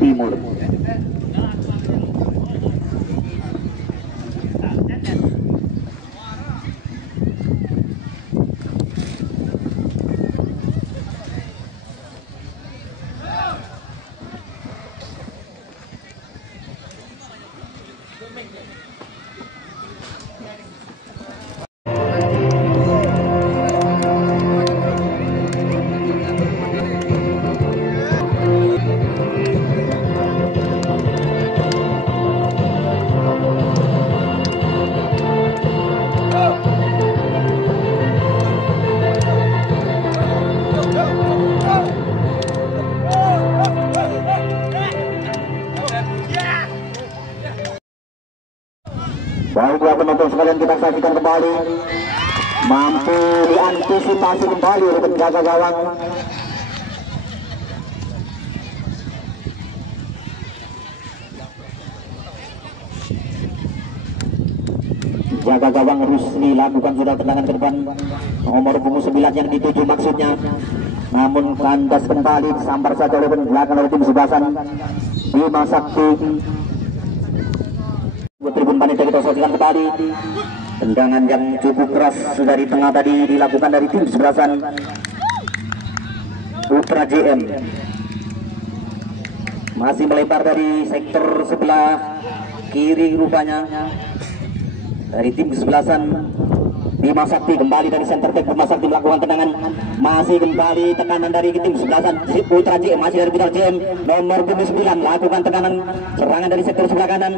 Timur. Baiklah penonton sekalian, kita saksikan kembali, mampu diantisipasi kembali oleh penjaga gawang. Jaga gawang Rusli lakukan sudah tendangan ke depan, nomor punggung 9 yang dituju maksudnya, namun kandas kembali disambar saja oleh belakang dari tim Sebasan Bima Sakti. Tribun panitia kita saksikan kembali, tendangan yang cukup keras dari tengah tadi dilakukan dari tim Sebelasan Putra JM, masih melebar dari sektor sebelah kiri rupanya dari tim Sebelasan Bima Sakti. Kembali dari center back Bima Sakti melakukan tendangan, masih kembali tekanan dari tim Sebelasan Putra JM, masih dari Putra JM nomor 9 lakukan tekanan serangan dari sektor sebelah kanan,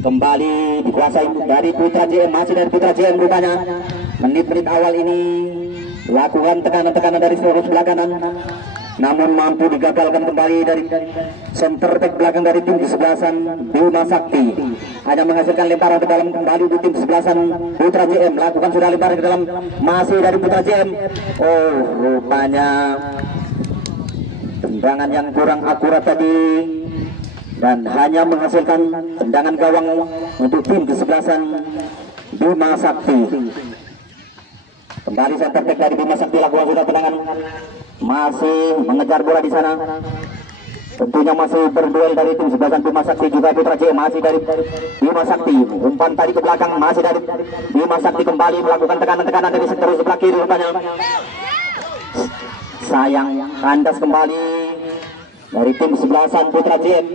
kembali dikuasai dari Putra JM, masih dari Putra JM rupanya. Menit-menit awal ini lakukan tekanan-tekanan dari sebelah kanan, namun mampu digagalkan kembali dari center back belakang dari tim Sebelasan Bima Sakti. Hanya menghasilkan lemparan ke dalam kembali di tim Sebelasan Putra JM, lakukan sudah lemparan ke dalam, masih dari Putra JM. Oh, rupanya tendangan yang kurang akurat tadi dan hanya menghasilkan tendangan gawang untuk tim Kesebelasan Bima Sakti. Kembali center back dari Bima Sakti lakukan sudah tendangan, masih mengejar bola di sana. Tentunya masih berduel dari tim Sebelasan Bima Sakti juga Putra JM, masih dari Bima Sakti. Umpan tadi ke belakang, masih dari Bima Sakti kembali melakukan tekanan-tekanan dari sektor sebelah kiri rupanya. Sayang, kandas kembali dari tim Sebelasan Putra JM.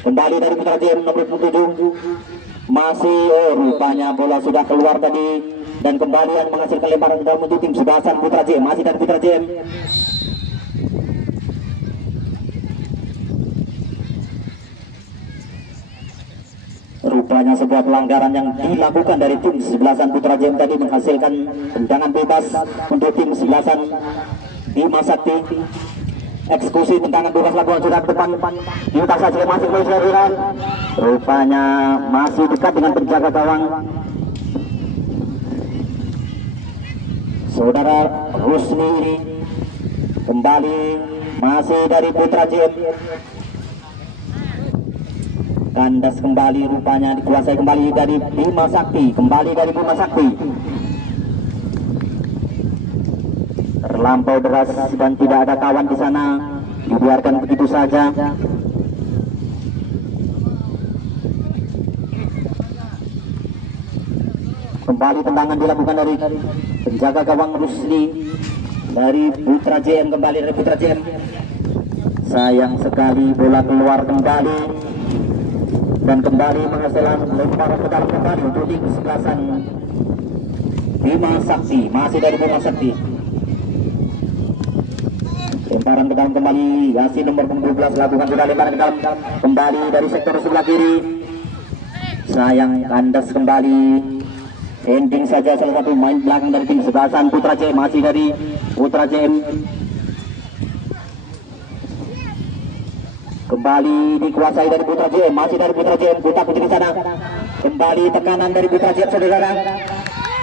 Kembali dari Putra JM nomor 7, masih rupanya bola sudah keluar tadi, dan kembali yang menghasilkan lemparan ke dalam untuk tim Sebelasan Putra JM, masih dari Putra JM. Rupanya sebuah pelanggaran yang dilakukan dari tim Sebelasan Putra JM tadi menghasilkan tendangan bebas untuk tim Sebelasan Bima Sakti. Eksekusi tendangan bebas lakukan sudah ke depan, diutak saja masih mengejar. Rupanya masih dekat dengan penjaga gawang saudara Rusni ini. Kembali masih dari Putra JM, kandas kembali rupanya dikuasai kembali dari Bima Sakti. Kembali dari Bima Sakti, terlampau deras dan tidak ada kawan di sana, dibiarkan begitu saja. Kembali tendangan dilakukan dari penjaga gawang Rusli dari Putra JM, kembali dari Putra JM. Sayang sekali bola keluar kembali, dan kembali menghasilkan lemparan ke dalam kembali untuk tim Sebelasan Bima Sakti, masih dari Bima Sakti. Lemparan ke dalam kembali, Yasin nomor 12 lakukan sudah lemparan ke dalam kembali dari sektor sebelah kiri. Sayang, kandas kembali. Ending saja salah satu main belakang dari tim Sebelasan Putra JM, masih dari Putra JM. Kembali dikuasai dari Putra JM, masih dari Putra JM. Putra Putri di sana. Kembali tekanan dari Putra JM, saudara.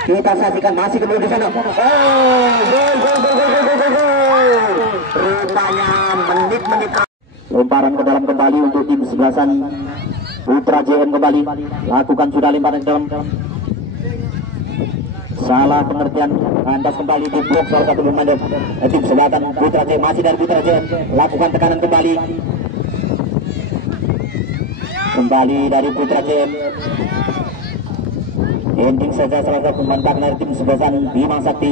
Kita saksikan masih keluar di sana. Rupanya menit-menit lemparan ke dalam kembali untuk tim Sebelasan Putra JM. Kembali lakukan sudah lemparan ke dalam. salah pengertian, kandas kembali di blok salah satu pemain tim selatan Putra Jaya. Masih dari Putra Jaya, lakukan tekanan kembali dari Putra Jaya. Ending saja salah satu pemain dari tim sebelasan Bima Sakti.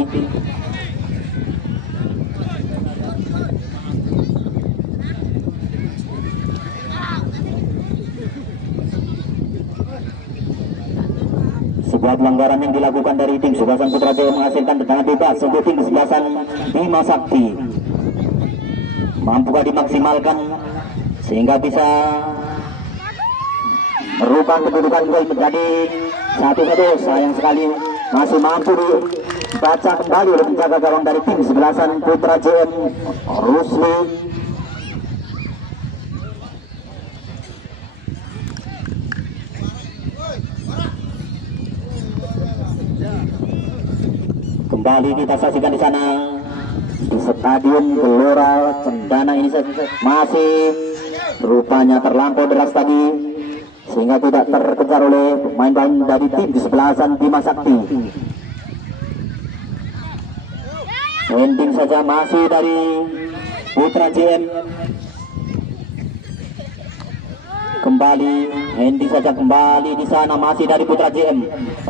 Sebuah pelanggaran yang dilakukan dari tim sebelasan Putra Jaya menghasilkan tendangan bebas untuk tim sebelasan Bima Sakti. Mampukah dimaksimalkan sehingga bisa merubah kedudukan gol menjadi 1-1. Sayang sekali masih mampu dibaca kembali oleh penjaga gawang dari tim sebelasan Putra JM Rusli. Kembali kita saksikan di sana di Stadion Gelora Cendana ini masih rupanya terlampau deras tadi sehingga tidak terkejar oleh pemain-pemain dari tim di sebelasan Bima Sakti. Ending saja masih dari Putra JM. Kembali ending saja kembali di sana masih dari Putra JM.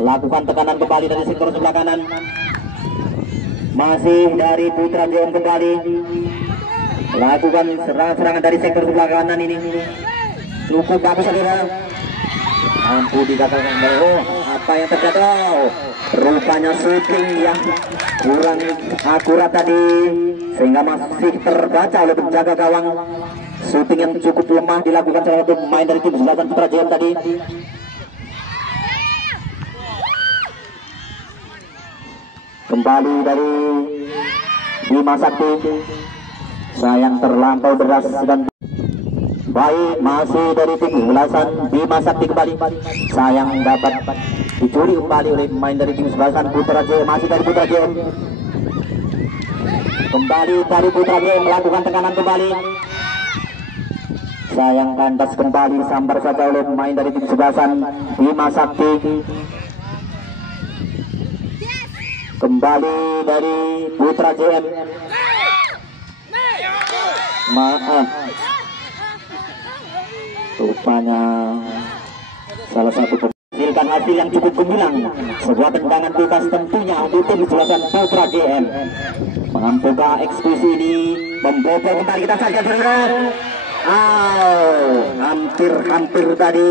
Lakukan tekanan kembali dari sektor sebelah kanan. Masih dari Putra JM kembali. Lakukan serangan dari sektor sebelah kanan ini. Cukup bagus saudara. Mampu digagalkan. Oh, apa yang terjadi? Oh, rupanya shooting yang kurang akurat tadi sehingga masih terbaca oleh penjaga gawang. Shooting yang cukup lemah dilakukan salah satu pemain dari tim sebelasan Putra JM tadi. Kembali dari Bima Sakti. Sayang terlampau deras dan baik masih dari tim sebelasan Bima Sakti kembali. Sayang dapat dicuri kembali oleh pemain dari tim sebelasan Putra Jaya. Masih dari Putra Jaya. Kembali dari Putra Jaya melakukan tekanan kembali. Sayang kandas kembali sambar saja oleh pemain dari tim sebelasan Bima Sakti. Kembali dari Putra JM. Maaf, rupanya salah satu menghasilkan hasil yang cukup gemilang. Sebuah tendangan bebas tentunya untuk tim sebelasan Putra JM. Mengampukah eksekusi ini membobol kembali kita saja saudara. Hampir tadi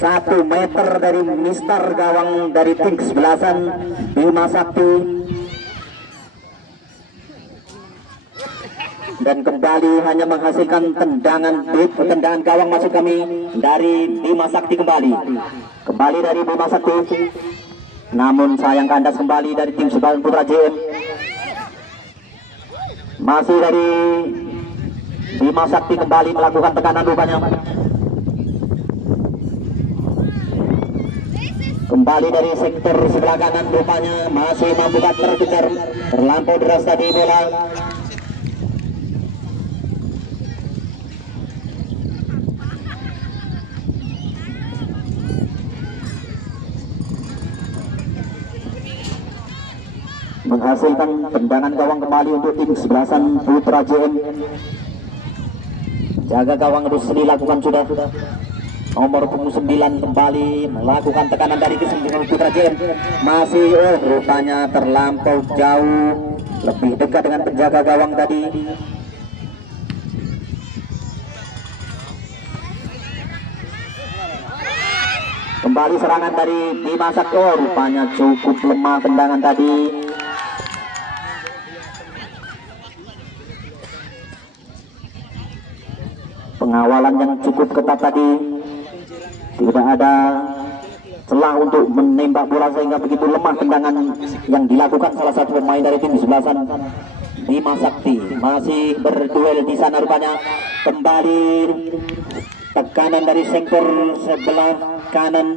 1 meter dari mister gawang dari tim sebelasan Bima Sakti. Dan kembali hanya menghasilkan tendangan gawang maksud kami dari Bima Sakti kembali dari Bima Sakti. Namun sayang kandas kembali dari tim sebelasan Putra JM. Masih dari Bima Sakti kembali melakukan tekanan rupanya. Kembali dari sektor sebelah kanan rupanya masih mampu terkejar terlampau deras tadi bola. Menghasilkan tendangan gawang kembali untuk tim sebelasan Putra JM. Jaga gawang Rusli lakukan sudah. Nomor 9 kembali melakukan tekanan dari tim Putra JM. Masih rupanya terlampau jauh, lebih dekat dengan penjaga gawang tadi. Kembali serangan dari Bima Sakti. Rupanya cukup lemah tendangan tadi. Pengawalan yang cukup ketat tadi, tidak ada celah untuk menembak bola sehingga begitu lemah tendangan yang dilakukan salah satu pemain dari tim sebelasan Bima Sakti. Masih berduel di sana rupanya. Kembali tekanan dari sektor sebelah kanan.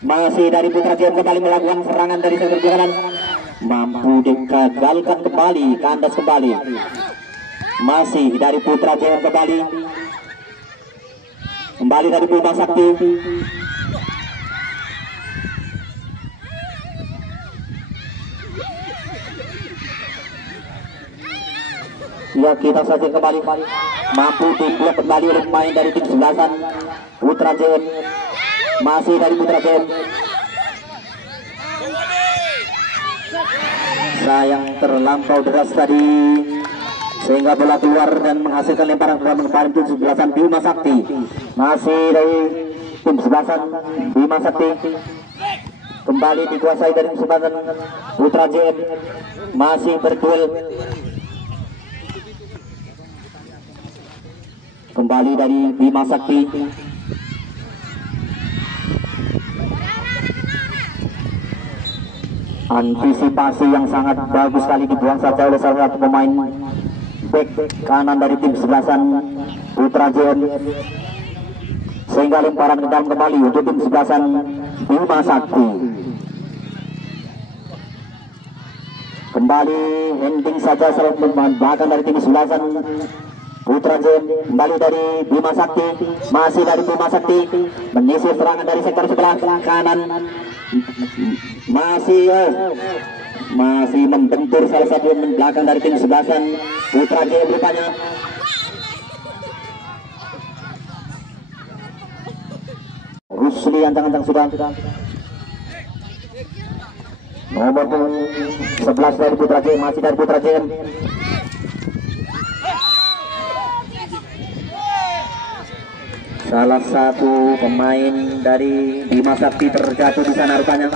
Masih dari Putra JM kembali melakukan serangan dari sektor kanan. Mampu digagalkan kembali, kandas kembali. Masih dari Putra JM kembali dari Bima Sakti. Ya, kita saja kembali mampu diblok kembali oleh pemain dari tim sebelasan Putra JM. Masih dari Putra JM. Sayang terlampau deras tadi sehingga bola keluar dan menghasilkan lemparan kembali tim sebelasan Bima Sakti. Masih dari tim sebelasan Bima Sakti, kembali dikuasai dari tim sebelasan Putra JM. Masih berduel kembali dari Bima Sakti. Antisipasi yang sangat bagus sekali dibuang saja oleh salah satu pemain back kanan dari tim sebelasan Putra JM, sehingga lemparan ke dalam kembali untuk tim sebelasan Bima Sakti. Kembali ending saja selalu bahkan dari tim sebelasan Putra JM. Kembali dari Bima Sakti, masih dari Bima Sakti menyisir serangan dari sektor sebelah kanan. Masih membentur salah satu belakang dari tim sebelasan Putra JM rupanya. Rusli ancang-ancang sudah. Nomor 11 dari Putra JM, masih dari Putra JM. Salah satu pemain dari Bima Sakti terjatuh di sana rupanya.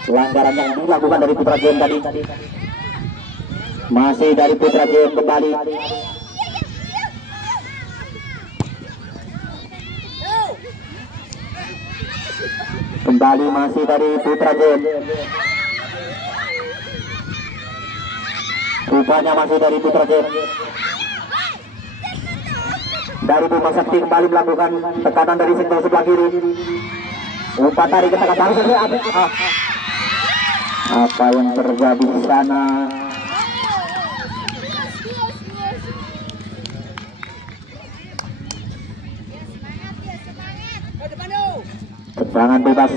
Pelanggaran yang dilakukan dari Putra JM tadi. Masih dari Putra JM kembali. Kembali masih dari Putra JM. Rupanya masih dari Putra JM. Dari Bima Sakti kembali melakukan tekanan dari sektor sebelah kiri. Umpan tarik ke tengah langsung. Apa yang terjadi di sana? Tendangan bebas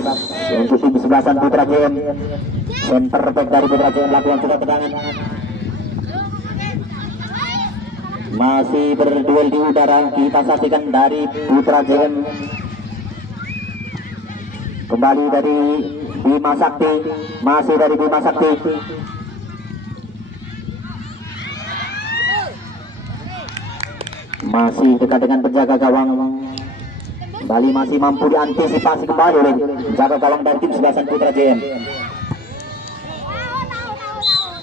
untuk tim sebelasan Putra JM. Center back dari Putra JM melakukan sudah tendangan. Masih berduel di udara, kita saksikan dari Putra JM. Kembali dari Bima Sakti, masih dari Bima Sakti. Masih dekat dengan penjaga gawang. Kembali masih mampu diantisipasi kembali oleh penjaga gawang dari tim sebelasan Putra JM.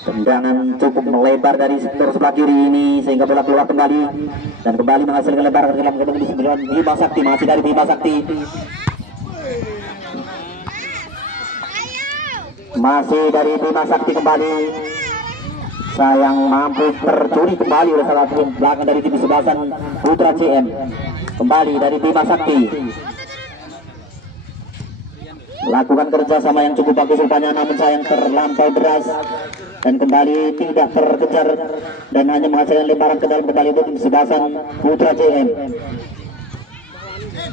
Tendangan cukup melebar dari sektor sebelah kiri ini sehingga bola keluar kembali dan kembali menghasilkan lebaran ke dalam gedung di sebelah Bima Sakti. Masih dari Bima Sakti, masih dari Bima Sakti kembali. Sayang mampu tercuri kembali oleh salah satu belakang dari tim sebelasan Putra JM. Kembali dari Bima Sakti, lakukan kerjasama yang cukup bagus rupanya, namun sayang terlampau deras dan kembali tidak terkejar dan hanya menghasilkan lemparan ke dalam kembali untuk tim sebelasan Putra JM.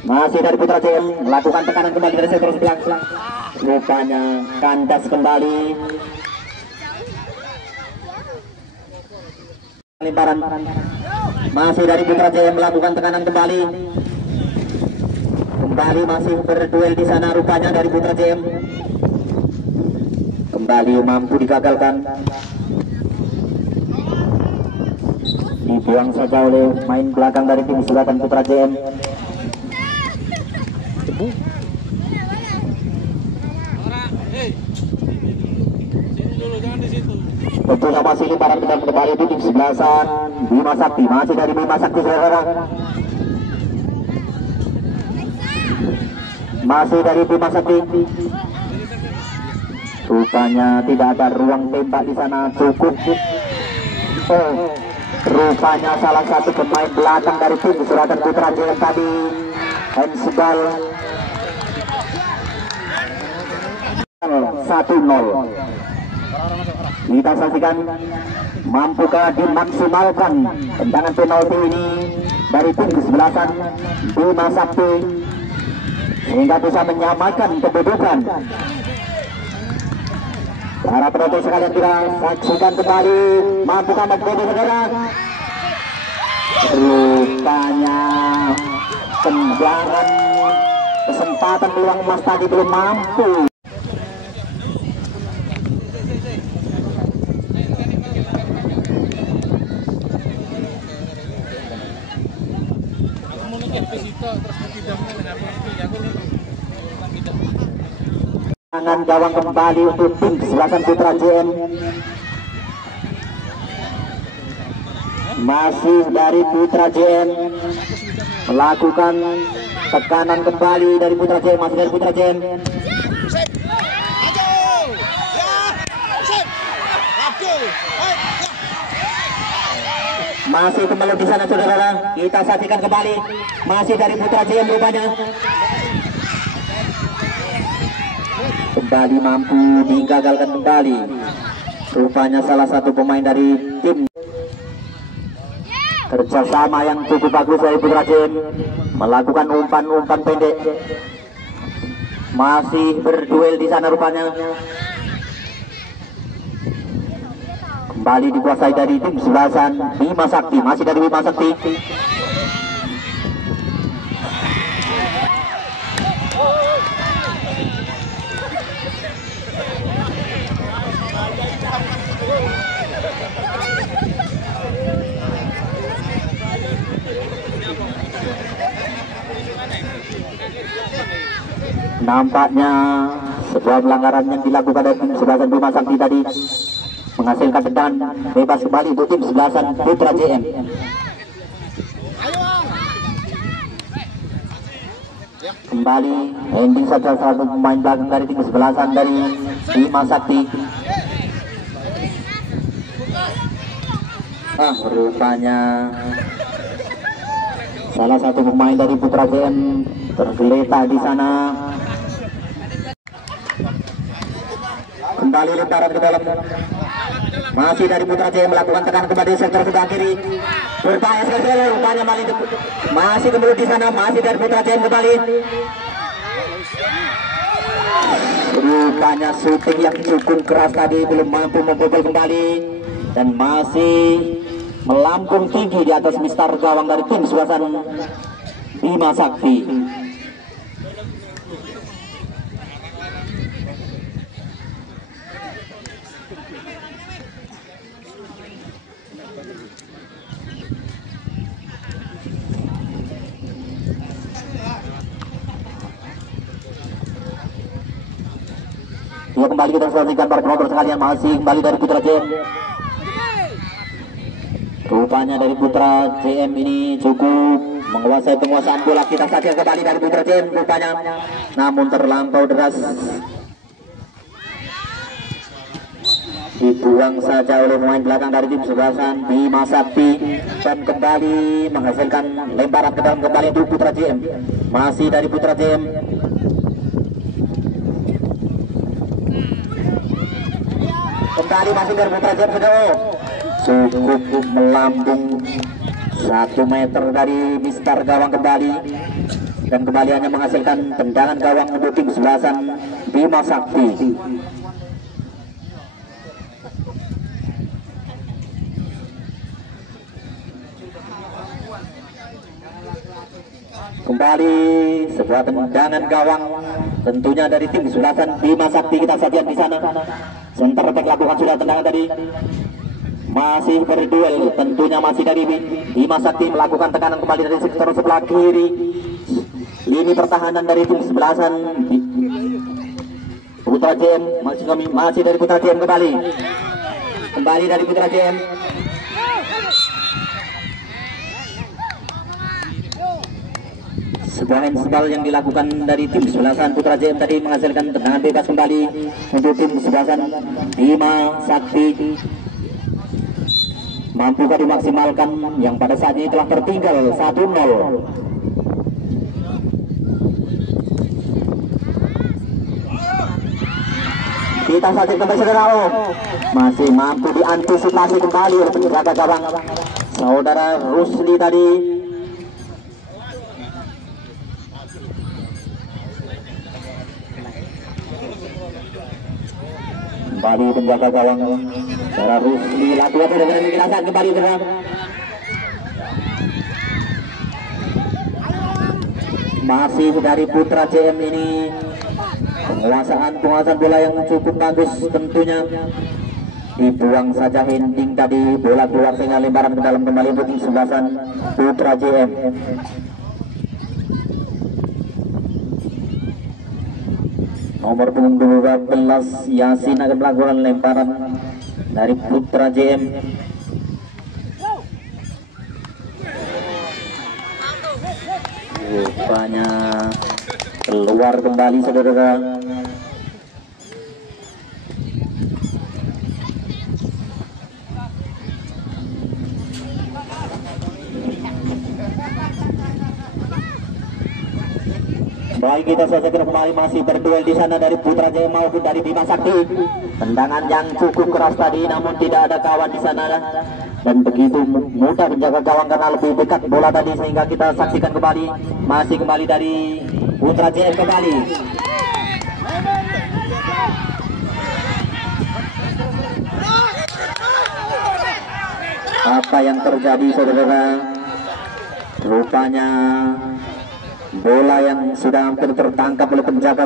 Masih dari Putra JM melakukan tekanan kembali dari sektor sebelah, rupanya kandas kembali. Lemparan masih dari Putra JM melakukan tekanan kembali. Kembali masih berduel di sana rupanya dari Putra JM. Kembali mampu digagalkan. Dibuang saja oleh main belakang dari tim sebelasan Putra JM. Tentunya masih lemparan kembali di tim sebelasan Bima Sakti. Masih dari Bima Sakti saudara. Masih dari Bima Sakti. Rupanya tidak ada ruang tembak di sana, cukup. Rupanya salah satu pemain belakang dari tim sebelasan Putra JM tadi handsball 1-0. Kita saksikan mampukah dimaksimalkan tendangan penalti ini dari tim kesebelasan Bima Sakti sehingga bisa menyamakan kedudukan. Para penonton sekalian kita saksikan kembali, mampukah menjadi negara Rupanya pembaran kesempatan peluang emas tadi belum mampu. Tangan gawang kembali untuk tim kesebelasan Putra JM. Masih dari Putra JM melakukan tekanan kembali dari Putra JM, masih dari Putra JM. Masih kembali di sana saudara, kita saksikan kembali masih dari Putra JM rupanya. Kembali mampu digagalkan kembali. Rupanya salah satu pemain dari tim. Kerjasama yang cukup bagus dari Putra JM melakukan umpan-umpan pendek. Masih berduel di sana rupanya. Kembali dikuasai dari tim sebelasan Bima Sakti, masih dari Bima Sakti. Nampaknya sebuah pelanggaran yang dilakukan oleh tim sebelasan Bima Sakti tadi menghasilkan tendangan bebas kembali untuk tim sebelasan Putra JM. Kembali ending saja satu pemain belakang dari tim sebelasan dari Bima Sakti. Rupanya salah satu pemain dari Putra JM tergeletak di sana. Kembali lemparan ke dalam. Masih dari Putra JM melakukan tekanan kembali sektor sebelah kiri. Berbahaya sekali rupanya masih kembali di sana, masih dari Putra JM kembali. Rupanya syuting yang cukup keras tadi belum mampu membobol kembali dan masih melambung tinggi di atas mistar gawang dari tim sebelasan Bima Sakti. Ya, kembali kita saksikan para penonton sekalian, masih kembali dari Putra JM. Rupanya dari Putra JM ini cukup menguasai penguasaan bola. Kita saksikan kembali dari Putra JM rupanya, namun terlampau deras, dibuang saja oleh pemain belakang dari tim sebelasan Bima Sakti dan kembali menghasilkan lemparan ke dalam kembali untuk Putra JM. Masih dari Putra JM. Kembali masih dari Putra JM sudah cukup melambung 1 meter dari mistar gawang kembali dan kembali hanya menghasilkan tendangan gawang untuk tim sebelasan Bima Sakti. Kembali sebuah tendangan gawang tentunya dari tim sebelasan Bima Sakti. Kita sajian di sana. Center back lakukan sudah tendangan tadi. Masih berduel tentunya masih dari Bima Sakti melakukan tekanan kembali dari sektor sebelah kiri. Ini pertahanan dari tim sebelasan Putra JM, masih dari Putra JM kembali dari Putra JM. Sebuah handball yang dilakukan dari tim sebelasan Putra JM tadi menghasilkan tendangan bebas kembali untuk tim sebelasan Bima Sakti. Mampukah dimaksimalkan yang pada saat ini telah tertinggal 1-0. Kita saksikan kembali saudara, masih mampu diantisipasi kembali oleh penjaga gawang saudara Rusli tadi. Kembali penjaga gawang saudara Rusli lakukan dengan kejelasan kembali saudara. masih dari Putra JM ini penguasaan bola yang cukup bagus tentunya. Dibuang saja Hending tadi, bola keluar sehingga lemparan ke dalam kembali untuk tim sebelasan Putra JM. Nomor punggung 12 Yasin akan melakukan lemparan dari Putra JM. Rupanya keluar kembali saudara. Baik, kita saksikan kembali masih berduel di sana dari Putra Jaya maupun dari Bima Sakti. Tendangan yang cukup keras tadi, namun tidak ada kawan di sana dan begitu mudah menjaga gawang karena lebih dekat bola tadi, sehingga kita saksikan kembali masih kembali dari Putra Jaya kembali. Apa yang terjadi saudara? Rupanya bola yang sudah hampir tertangkap oleh penjaga.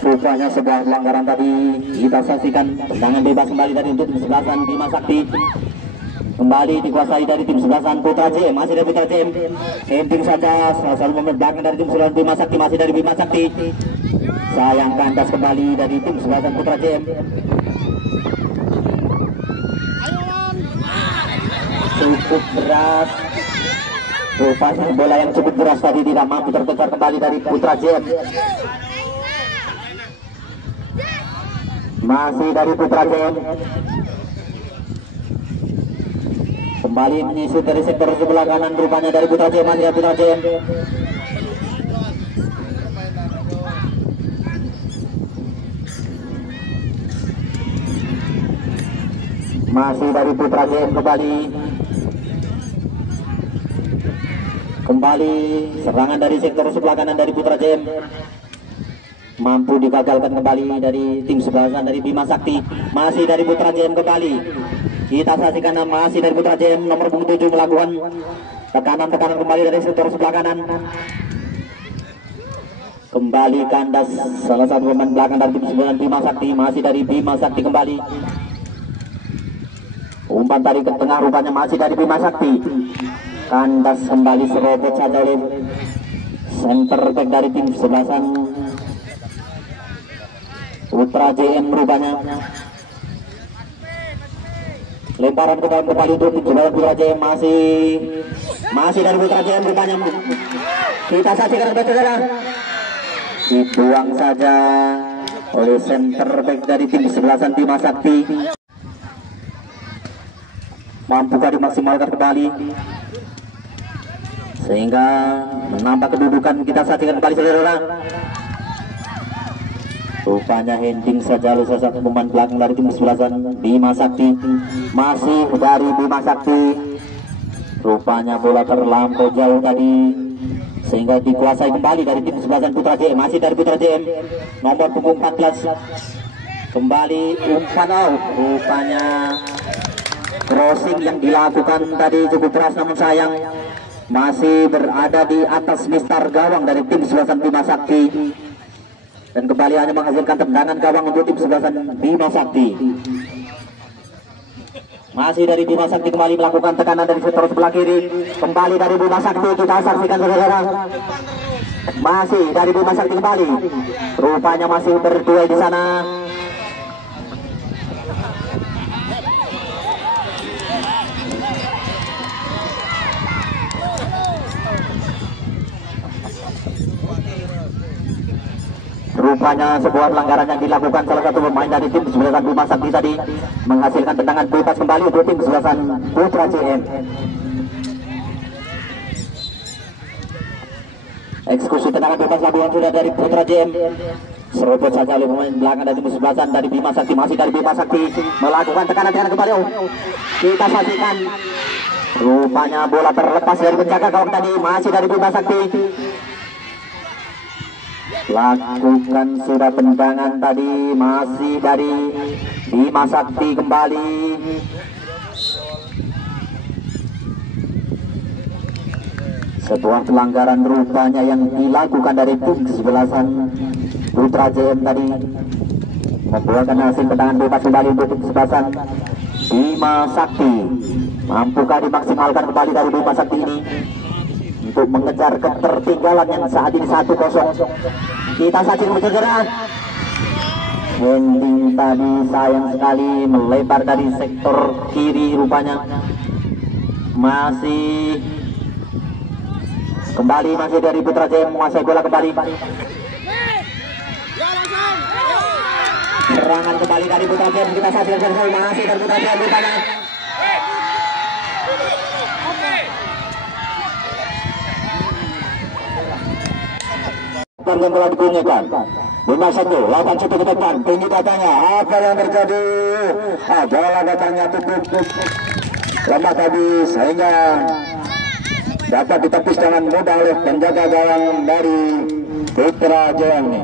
Rupanya sebuah pelanggaran tadi. Kita saksikan tendangan bebas kembali dari untuk tim sebelasan Bima Sakti. Kembali dikuasai dari tim sebelasan Putra JM, masih dari Putra JM. Camping saja, selalu membelakang dari tim sebelasan Bima Sakti, masih dari Bima Sakti. Sayang kandas kembali dari tim sebelasan Putra JM. Cukup berat. Rupanya bola yang cukup berat tadi tidak mampu tertukar kembali dari Putra JM. Masih dari Putra JM. Kembali menyisir dari sektor sebelah kanan, rupanya dari Putra JM, masih dari Putra JM. Masih dari Putra JM kembali serangan dari sektor sebelah kanan dari Putra JM, mampu digagalkan kembali dari tim sebelasan dari Bima Sakti. Masih dari Putra JM kembali. Kita saksikan masih dari Putra JM, nomor punggung 7 melakukan tekanan kembali dari sektor sebelah kanan. Kembali kandas salah satu pemain belakang dari tim sebelasan Bima Sakti, masih dari Bima Sakti kembali. Umpan tarik ke tengah, rupanya masih dari Bima Sakti. Kandas kembali, serobot saja oleh center back dari tim sebelasan Putra JM rupanya. Lemparan ke dalam kembali untuk tim sebelasan Putra JM, masih dari Putra JM rupanya. Kita saksikan saudara, dibuang saja oleh center back dari tim sebelasan Bima Sakti. Mampukah dimaksimalkan kembali sehingga menambah kedudukan. Kita saksikan kembali saudara. Rupanya Hending saja oleh salah satu pemain belakang dari tim sebelasan Bima Sakti. Masih dari Bima Sakti. Rupanya bola terlampau jauh tadi sehingga dikuasai kembali dari tim sebelasan Putra JM. Masih dari Putra JM, nomor punggung 14. Kembali umpan out. Rupanya crossing yang dilakukan tadi cukup keras, namun sayang masih berada di atas mistar gawang dari tim sebelasan Bima Sakti, dan kembali hanya menghasilkan tendangan gawang untuk tim sebelasan Bima Sakti. Masih dari Bima Sakti kembali melakukan tekanan dari sektor sebelah kiri. Kembali dari Bima Sakti, kita saksikan saudara. Masih dari Bima Sakti kembali. Rupanya masih berduel di sana. Rupanya sebuah pelanggaran yang dilakukan salah satu pemain dari tim sebelasan Bima Sakti tadi, menghasilkan tendangan bebas kembali untuk tim sebelasan Putra JM. Eksekusi tendangan bebas labuhan sudah dari Putra JM. Serobot saja oleh pemain belakang dari tim sebelasan dari Bima Sakti. Masih dari Bima Sakti melakukan tekanan kembali. Kita saksikan. Rupanya bola terlepas dari penjaga gawang tadi. Masih dari Bima Sakti. lakukan sudah tendangan tadi, masih dari Bima Sakti kembali. Sebuah pelanggaran rupanya yang dilakukan dari tim sebelasan Putra JM tadi, membuahkan hasil tendangan bebas kembali untuk tim sebelasan Bima Sakti. Mampukah dimaksimalkan kembali dari Bima Sakti ini untuk mengejar ketertinggalan yang saat ini 1-0. Kita saksikan segera. Ending tadi sayang sekali melebar dari sektor kiri rupanya. Masih kembali, masih dari Putra Jaya menguasai bola kembali. Serangan kembali dari Putra Jaya, kita saksikan segera. Masih dari Putra Jaya rupanya. Yang telah dibunyikan Bima Sakti lakukan cukup ke depan, tinggi datanya, apa yang terjadi? Bola datanya tutup lemah tadi sehingga dapat ditepis dengan mudah oleh penjaga gawang dari Putra Jaya ini.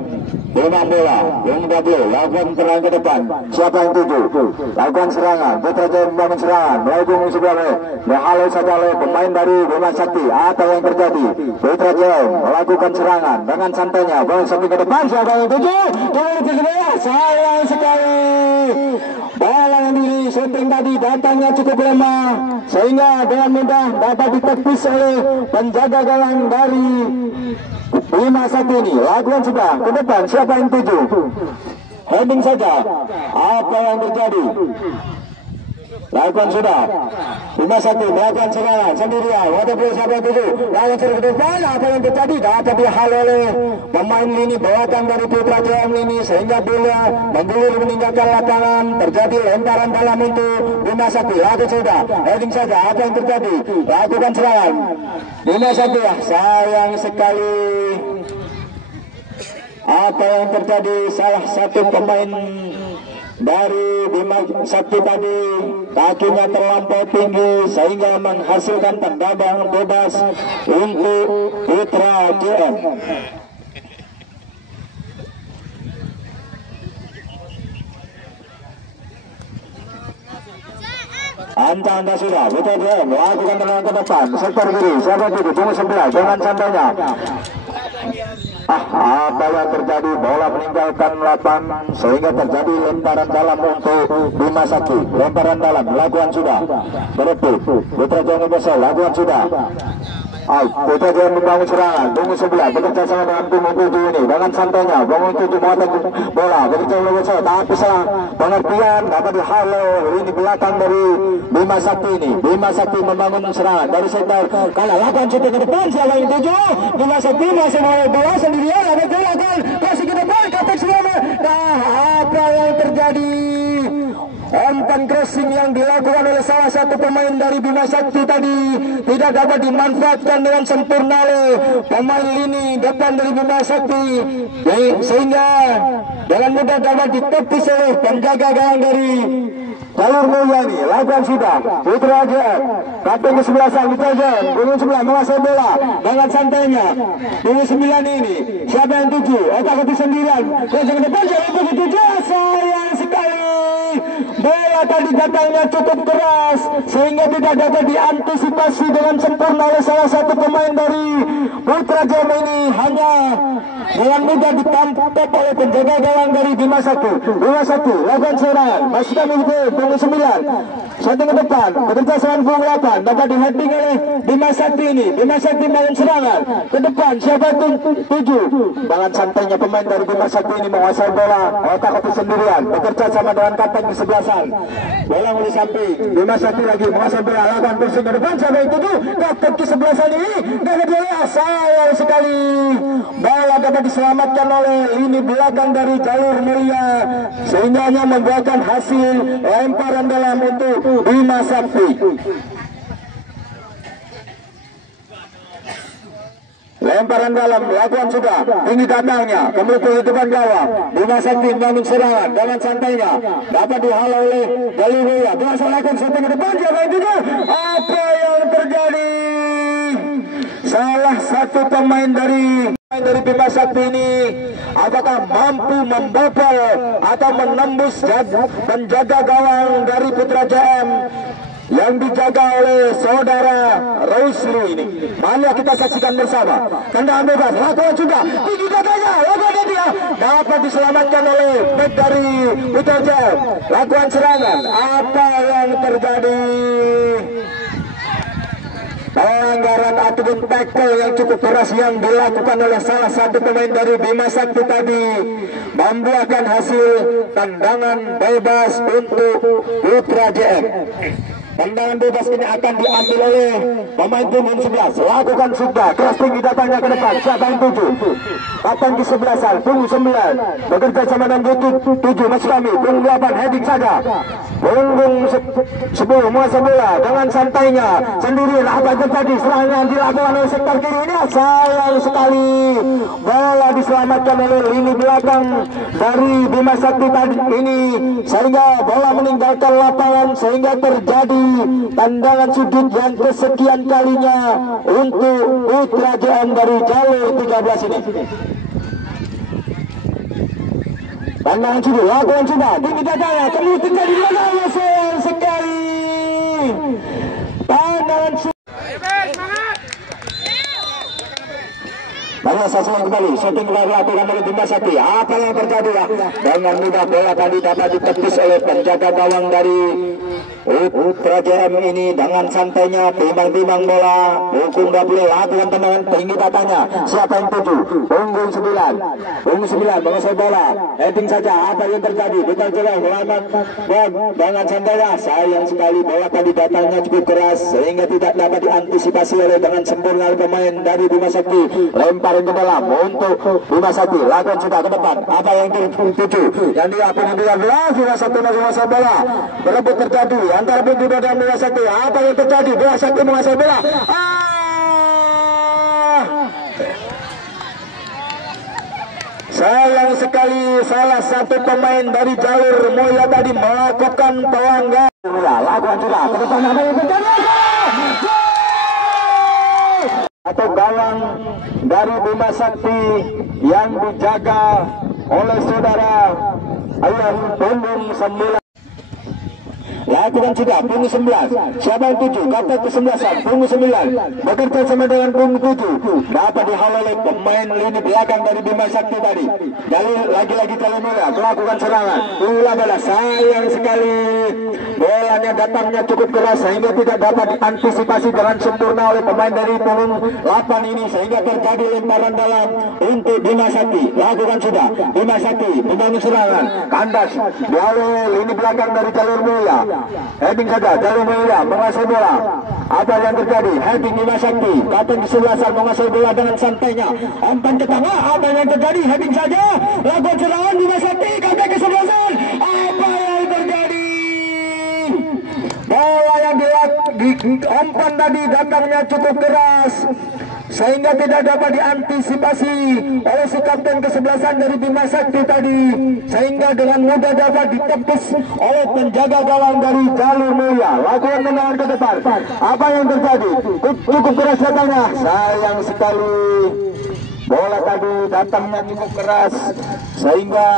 Dengan bola, yang double, lakukan serangan ke depan. Siapa yang tuju? Lakukan serangan. Putra Jaya membangun serangan. Melalui sebelah berhalau saja oleh pemain dari Bima Sakti. Apa yang terjadi? Putra Jaya melakukan serangan dengan santainya. Bola sampai ke depan. Siapa yang tuju? Sayang sekali. Bola yang di shooting tadi datangnya cukup lemah sehingga dengan mudah dapat ditepis oleh penjaga gawang dari Bima Sakti ini. Lakukan sudah ke depan. Siapa yang tuju? Heading saja. Apa yang terjadi? Lakukan sudah. Bima Sakti melakukan serangan sendirian. Walaupun siapa yang tuju? Lakukan sudah ke depan. Apa yang terjadi? Dapat dihalau oleh pemain lini belakang dari Putra JM ini sehingga bola menggulur meninggalkan lapangan. Terjadi lemparan dalam untuk Bima Sakti. Lakukan sudah. Heading saja. Apa yang terjadi? Lakukan serangan. Bima Sakti, sayang sekali. Apa yang terjadi? Salah satu pemain dari Bima Sakti tadi kakinya terlampau tinggi sehingga menghasilkan tendangan bebas untuk Putra JM. Anda sudah, Putra JM melakukan tendangan ke depan sektor kiri. Siapa itu? Tunggu sebelah dengan santainya. Apa yang terjadi? Bola meninggalkan lapangan sehingga terjadi lemparan dalam untuk Bima Sakti. Lemparan dalam, lakukan sudah. Berebut, Putra Jaya Besar, lakukan sudah. Putra Jaya membangun serangan, tunggu sebelah, bekerja sama dengan tim tujuh ini dengan santainya. Bangun tujuh mengotak bola, bekerja sama Besar, tapi salah pengertian dapat dihalau ini belakang dari Bima Sakti ini. Bima Sakti membangun serangan dari sektor kalah, lakukan shooting ke depan. Siapa yang tuju? Bima Sakti masih mau bola sendirian, ada gerakan kasih ke depan, katak semua. Apa yang terjadi? Umpan crossing yang dilakukan oleh salah satu pemain dari Bima Sakti tadi tidak dapat dimanfaatkan dengan sempurna oleh pemain lini depan dari Bima Sakti sehingga dengan mudah dapat ditepis oleh penjaga gawang dari Jalur Mulyani. Lakukan sudah Putra JM, kapten ke-11 Putra JM, bunyi sebelah menguasai bola dengan santainya. Bunyi 9 ini siapa yang tuju? Otak ke 9 ke depan, siapa yang tuju? Sayang sekali. Bola tadi datangnya cukup keras sehingga tidak dapat diantisipasi dengan sempurna oleh salah satu pemain dari Putra JM ini. Hanya dengan mudah ditangkap oleh penjaga gawang dari Bima Sakti. Bima Sakti lakukan serangan, masih kami punggung 9 shooting ke depan, bekerja sama punggung 8 dapat diheading oleh Bima Sakti ini. Bima Sakti bangun serangan ke depan. Siapa itu? 7 dengan santainya pemain dari Bima Sakti ini menguasai bola. Otak kopi sendirian, bekerja sama dengan kapten ke-11. Bola mulai samping, Bima Sakti lagi menguasai bola, lakukan pushing ke depan. Siapa itu? Kapten ke-11 ini dapat bola. Sayang sekali, bola dapat diselamatkan oleh lini belakang dari Jalur Mulia sehingga hanya membuahkan hasil lemparan dalam untuk Bima Sakti. Lemparan dalam, lakukan sudah, tinggi datangnya, kembali ke depan gawang. Bima Sakti membangun serangan dengan santainya, dapat dihalau oleh Jalur Mulia. Biasa lakukan shooting ke depan, siapa itu? Apa yang terjadi? Salah satu pemain dari dari Bima Sakti ini apakah mampu membobol atau menembus penjaga gawang dari Putra JM yang dijaga oleh saudara Rusli ini. Mari kita saksikan bersama. Tendangan bebas, lakukan juga tinggi dadanya, lakukan dia dapat diselamatkan oleh back dari Putra JM. Lakukan serangan, apa yang terjadi? Pelanggaran ataupun tackle yang cukup keras yang dilakukan oleh salah satu pemain dari Bima Sakti tadi membuahkan hasil tendangan bebas untuk Putra JM. Tendangan bebas ini akan diambil oleh pemain punggung 11. Lakukan sudah, keras tinggi datangnya ke depan. Siapa yang tuju? Datang di 11-an, punggung 9. Bekerja sama dengan tujuh, masih kami. Punggung 8, heading saja. Punggung 10, muasa bola. Dengan santainya, sendiri. Apa yang terjadi? Serangan dilakukan oleh sektor kiri ini. Sayang sekali. Bola diselamatkan oleh lini belakang dari Bima Sakti tadi ini. Sehingga bola meninggalkan lapangan. Sehingga terjadi tendangan sudut yang kesekian kalinya untuk Putra JM dari jalur 13 ini. Tendangan sudut, lakukan sudah, tinggi dadanya, terus terjadi mana sayang sekali. Tendangan sudut. Mari saksikan kembali, syuting dilakukan oleh Bima Sakti. Apa yang terjadi ya? Dengan mudah bola tadi dapat ditepis oleh penjaga gawang dari Putra JM ini dengan santainya timbang-timbang bola. Hukum tidak boleh lakukan tendangan tinggi datanya. Siapa yang tuju? Punggung 9. Punggung 9 menguasai bola. Heading saja. Apa yang terjadi? Putra JM melawan dengan santainya. Sayang sekali bola tadi datangnya cukup keras sehingga tidak dapat diantisipasi oleh dengan sempurna pemain dari Bima Sakti. Lempar ke dalam untuk Bima Sakti. Lakukan sudah ke depan. Apa yang tuju? Yang dia punggung 13. Bima Sakti menguasai bola. Berebut terjadi antara Bima dan Bima Sakti. Apa yang terjadi? Bima Sakti menguasai bola. Sayang sekali salah satu pemain dari jalur Moya tadi melakukan pelanggaran. Lakukan sudah ke depan. Apa yang terjadi? Atau gawang dari Bima Sakti yang dijaga oleh saudara Ayam punggung 9. Lakukan juga punggung 11. Siapa yang tuju? Kata ke-11, punggung 9. Bekerja sama dengan punggung 7. Dapat dihalau oleh pemain lini belakang dari Bima Sakti tadi. Lagi-lagi kali mulia melakukan serangan. Ulah bola, sayang sekali. Bolanya datangnya cukup keras sehingga tidak dapat diantisipasi dengan sempurna oleh pemain dari punggung 8 ini. Sehingga terjadi lemparan dalam untuk Bima Sakti. Lakukan sudah. Bima Sakti membangun serangan. Kandas. Dihalau lini belakang dari jalur mulia. Heading saja, jalur mulia menguasai bola. Apa yang terjadi? Heading Bima Sakti, datang di 11 menguasai bola dengan santainya. Umpan ke tengah, apa yang terjadi? Heading saja, lakukan serangan Bima Sakti, sampai ke 11. Apa yang terjadi? Bola yang umpan tadi datangnya cukup keras sehingga tidak dapat diantisipasi oleh si kapten ke-11 dari Bima Sakti tadi, sehingga dengan mudah dapat ditepis oleh penjaga gawang dari jalur mulia. Lakukan tendangan ke depan. Apa yang terjadi? Cukup keras datangnya. Sayang sekali bola tadi datangnya cukup keras sehingga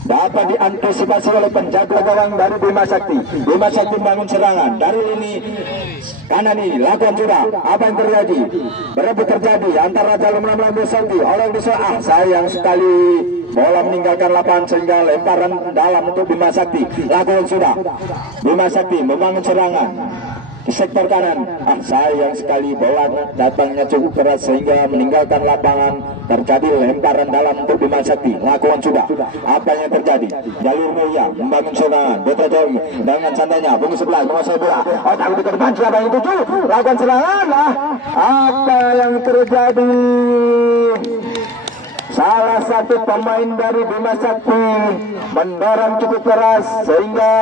dapat diantisipasi oleh penjaga gawang dari Bima Sakti. Bima Sakti membangun serangan dari lini kanan ini. Lakukan sudah. Apa yang terjadi? Berebut terjadi antara jalur melawan Bima Sakti. Oleh bisa sayang sekali bola meninggalkan lapangan sehingga lemparan dalam untuk Bima Sakti. Lakukan sudah. Bima Sakti membangun serangan di sektor kanan. Sayang sekali bola datangnya cukup keras sehingga meninggalkan lapangan. Terjadi lemparan dalam untuk Bima Sakti. Lakukan sudah. Apa yang terjadi? Jalur mulia membangun serangan. Putra JM dengan santainya punggung 11 menguasai bola. Otak ke depan. Siapa yang tuju? Lakukan serangan. Apa yang terjadi? Salah satu pemain dari Bima Sakti mendorong cukup keras sehingga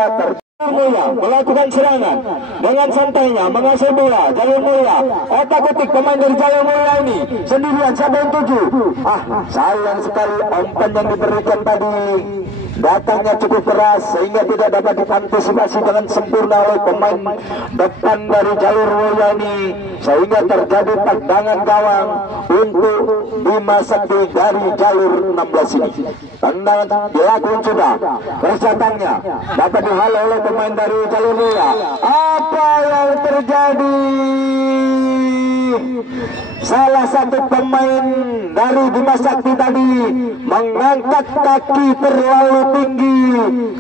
Mulia melakukan serangan dengan santainya menguasai bola. Jalur mulia otak-atik pemain dari jalur mulia ini sendirian. Siapa yang tuju? Sayang sekali umpan yang diberikan tadi datangnya cukup keras sehingga tidak dapat diantisipasi dengan sempurna oleh pemain depan dari jalur Mulia ini, sehingga terjadi tendangan gawang untuk Bima Sakti dari jalur 16 ini. Tendangan dilakukan sudah, percatanya dapat dihalau oleh pemain dari jalur Mulia. Apa yang terjadi? Salah satu pemain dari Bima Sakti tadi mengangkat kaki terlalu tinggi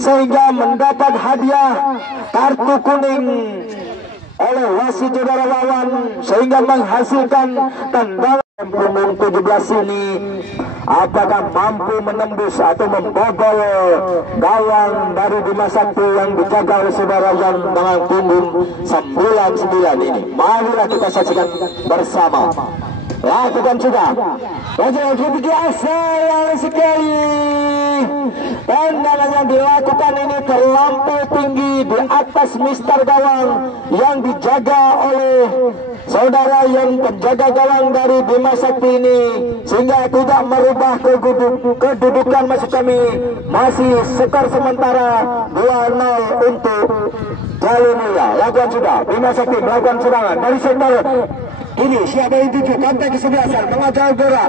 sehingga mendapat hadiah kartu kuning oleh wasit saudara Wawan, sehingga menghasilkan tendangan. Pemain 17 ini apakah mampu menembus atau membobol gawang dari Bima Sakti yang dijaga oleh saudara Jan dengan punggung 99 ini? Marilah kita saksikan bersama. Lakukan sudah. Wajah sayang sekali. Tendangan yang dilakukan ini terlampau tinggi di atas mister gawang yang dijaga oleh saudara yang penjaga gawang dari Bima Sakti ini, sehingga tidak merubah kedudukan maksud kami. Masih skor sementara 2-0 untuk Jalur Mulia. Lakukan sudah. Bima Sakti melakukan serangan dari sektor ini. Siapa yang tuju? Kontak kesebelasan mengajar bola.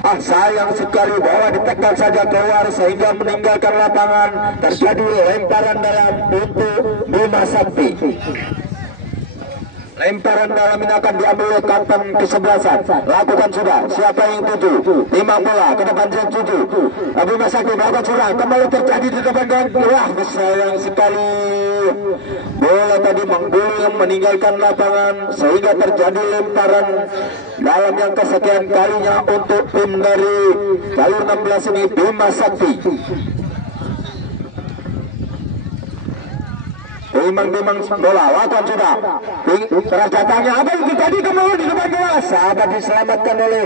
Sayang sekali bahwa ditekan saja keluar sehingga meninggalkan lapangan. Terjadi lemparan dalam untuk Bima Sakti. Lemparan dalam ini akan diambil oleh kapten kesebelasan. Lakukan sudah. Siapa yang tuju? Timang bola ke depan yang tuju. Bima Sakti melakukan serang. Kembali terjadi di depan gawang. Wah, sayang sekali. Bola tadi menggulung meninggalkan lapangan sehingga terjadi lemparan dalam yang kesekian kalinya untuk tim dari jalur 16 ini, Bima Sakti. Timang bola, lakukan sudah. Percataannya apa yang terjadi kembali di depan bola? Sahabat diselamatkan oleh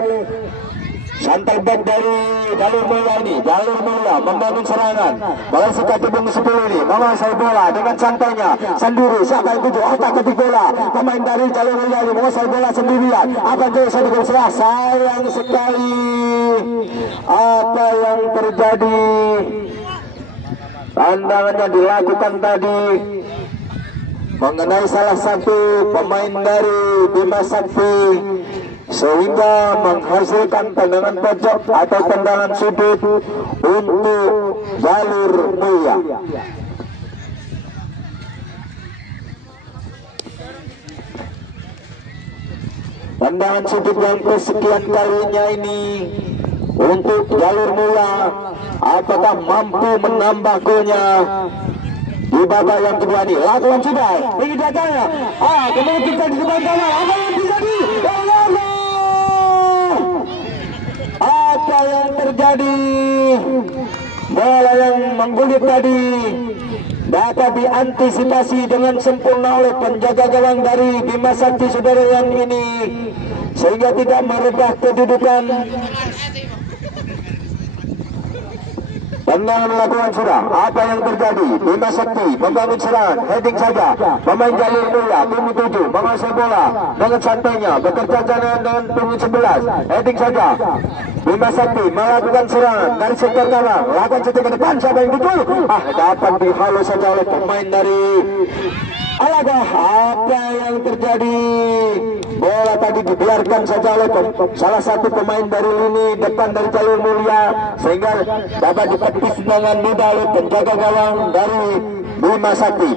santai back dari jalur Mulia ini. Jalur Mulia membangun serangan. Bola sekali bung 10 ini menguasai bola dengan santainya sendiri. Siapa yang tuju? Otak ketik bola. Pemain dari jalur Mulia ini menguasai bola sendirian. Apa yang terjadi? Sayang sekali. Apa yang terjadi? Tandangannya dilakukan tadi mengenai salah satu pemain dari Bima Sakti sehingga menghasilkan tendangan pojok atau tendangan sudut untuk jalur Mulia. Tendangan sudut yang kesekian kalinya ini untuk jalur Mulia, apakah mampu menambah golnya di babak yang kedua ini? Lakukan sudah. Ini datanya. Kemudian kita di depan kanan. Apa yang terjadi? Apa yang terjadi? Bola yang menggulir tadi dapat diantisipasi dengan sempurna oleh penjaga gawang dari Bima Sakti saudara yang ini, sehingga tidak merubah kedudukan. Tendangan lakukan sudah. Apa yang terjadi? Bima Sakti membangun serangan, heading saja. Pemain jalur Mulia tim 7 menguasai bola dengan santainya, bekerja dengan punggung 11, heading saja. Bima Sakti melakukan serangan dari sektor kanan. Lakukan saja ke depan. Siapa yang betul? Dapat dihalau saja oleh pemain dari Alaga. Apa yang terjadi? Bola tadi dibiarkan saja oleh salah satu pemain dari lini depan dari jalur Mulia, sehingga dapat ditepis dengan mudah oleh penjaga gawang dari Bima Sakti.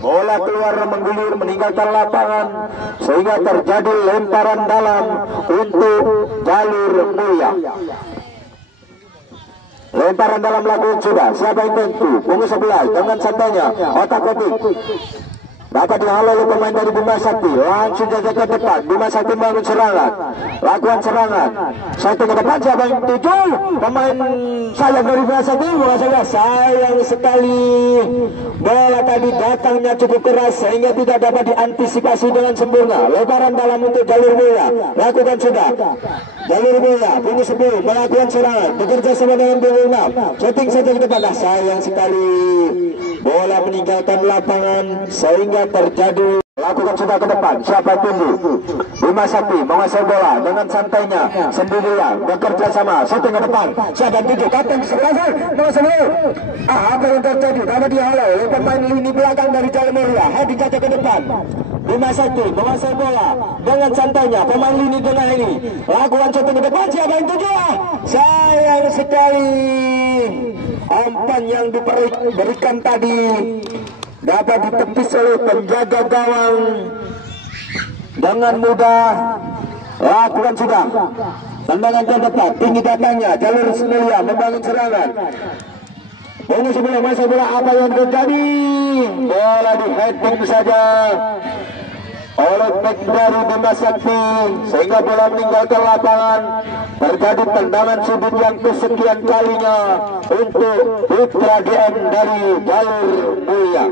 Bola keluar menggulir meninggalkan lapangan sehingga terjadi lemparan dalam untuk jalur Mulia. Lemparan dalam lakukan sudah. Siapa yang tentu? Punggung 11 dengan santainya otak ketik dapat dihalau oleh pemain dari Bima Sakti. Langsung saja ke depan. Bima Sakti membangun serangan. Lakukan serangan. Satu ke depan. Siapa yang tuju? Pemain sayang dari Bima Sakti. Sayang sekali. Bola tadi datangnya cukup keras sehingga tidak dapat diantisipasi dengan sempurna. Lebaran dalam untuk jalur Mulia. Lakukan sudah. Jalur Mulia. Punggung 10 melakukan serangan. Bekerja sama dengan punggung 6. Shooting saja ke depan. Sayang sekali. Bola meninggalkan lapangan sehingga terjadi Lakukan sudah ke depan, siapa tunggu? Bima Sakti menguasai bola dengan santainya sendirian bekerja sama, shooting ke depan. Siapa tuju? Kapten kesebelasan menguasai bola. Apa yang terjadi? Dapat dihalau oleh pemain lini belakang dari Jalur Mulia. Hadi Caca ke depan. Bima Sakti menguasai bola dengan santainya pemain lini tengah ini. Lakukan shooting ke depan. Siapa yang tuju? Sayang sekali. Umpan yang diberikan tadi dapat ditepis oleh penjaga gawang dengan mudah. Lakukan sudah tendangan ke depan, tinggi datangnya Jalur Mulia membangun serangan. Bonus sebelum masa bola, apa yang terjadi? Bola di heading saja oleh back dari Bima Sakti sehingga bola meninggalkan lapangan. Terjadi tendangan sudut yang kesekian kalinya untuk Putra DM dari Jalur Mulia.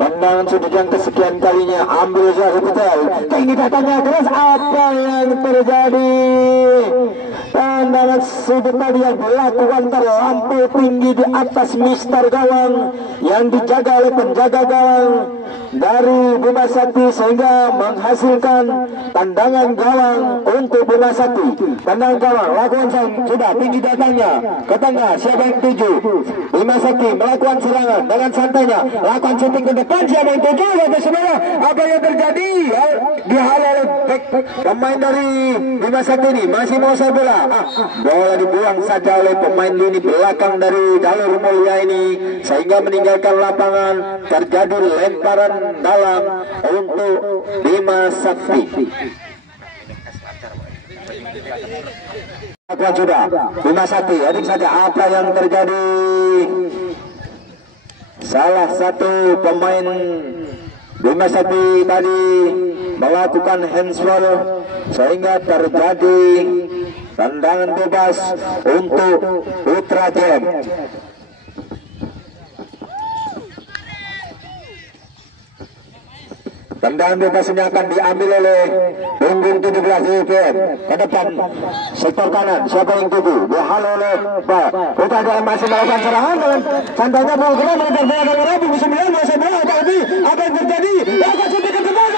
Tendangan sudut yang kesekian kalinya, ambil Zahir Betul. Tinggi datangnya keras, apa yang terjadi? Tendangan sudut tadi yang dilakukan terlampau tinggi di atas mister gawang yang dijaga oleh penjaga gawang dari Bima Sakti sehingga menghasilkan tendangan gawang untuk Bima Sakti. Tendangan gawang lakukan sudah tinggi datangnya ke tengah, siapa yang tuju? Bima Sakti melakukan serangan dengan santainya, lakukan shooting ke depan, siapa yang tuju? Bapak semua, apa yang terjadi? Dihalau oleh pemain dari Bima Sakti ini, masih mau bola. Bola dibuang saja oleh pemain lini belakang dari Jalur Mulia ini sehingga meninggalkan lapangan. Terjadi lemparan dalam untuk Bima Sakti. Lakukan sudah Bima Sakti, adik saja apa yang terjadi? Salah satu pemain Bima Sakti tadi melakukan handsball sehingga terjadi tendangan bebas untuk Putra Jem. Tendangan bebas ini akan diambil oleh punggung 17 UPM ke depan sektor kanan. Siapa yang tuju? Dihalau oleh Putra Jem, masih melakukan serangan dengan santainya bola kena menebar bola dengan Rabu 9 masih bola. Apa yang terjadi? Lakukan shooting ke depan,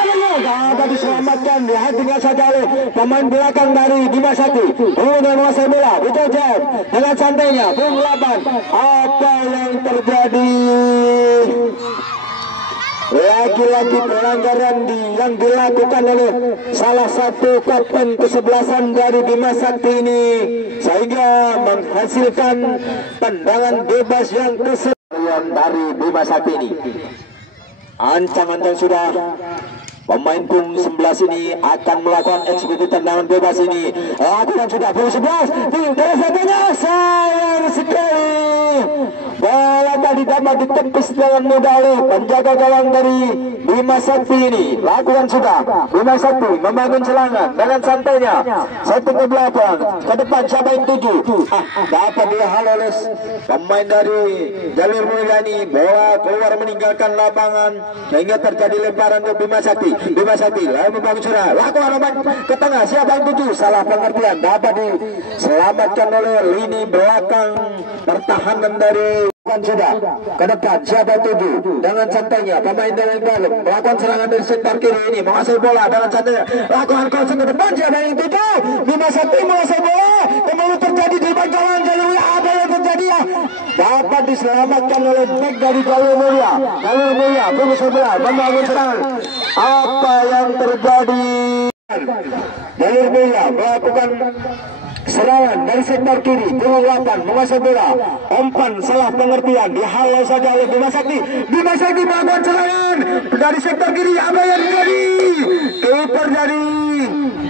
dapat diselamatkan, tinggal saja oleh pemain belakang dari Bima Sakti. Kemudian menguasai bola, Putra Jem dengan santainya punggung 8. Apa yang terjadi? Lagi-lagi pelanggaran yang dilakukan oleh salah satu kapten kesebelasan dari Bima Sakti ini sehingga menghasilkan tendangan bebas yang kesekian dari Bima Sakti ini. Ancang-ancang sudah pemain pung 11 ini akan melakukan eksekusi tendangan bebas ini. Lakukan sudah pung 11, tinggal satunya, sayang sekali. Bola tadi dapat ditepis dengan mudah oleh penjaga gawang dari Bima Sakti ini. Lakukan sudah Bima Sakti membangun serangan dengan santainya. Satu ke belakang, ke depan siapa yang tuju? Dapat dihalau oleh pemain dari Jalur Mulia ini. Bola keluar meninggalkan lapangan sehingga terjadi lemparan untuk Bima Sakti. Bima Sakti lalu membangun serangan. Lakukan umpan ke tengah, siapa yang tuju? Salah pengertian, dapat diselamatkan oleh lini belakang pertahanan dari sudah ke depan, siapa tuju? Dengan santainya pemain dari dalam melakukan serangan dari sektor kiri ini, menguasai bola dengan santainya, lakukan crossing ke depan, siapa yang tuju? Bima Sakti menguasai bola, kembali terjadi di bantalan Jalur Mulia. Apa yang terjadi? Dapat diselamatkan oleh back dari Jalur Mulia. Jalur Mulia menguasai bola, membangun serangan. Apa yang terjadi? Jalur Mulia melakukan serangan dari sektor kiri, punggung 8 menguasai bola. Umpan salah pengertian, dihalau saja oleh Bima Sakti. Bima Sakti melakukan serangan dari sektor kiri. Apa yang terjadi? Kiper dari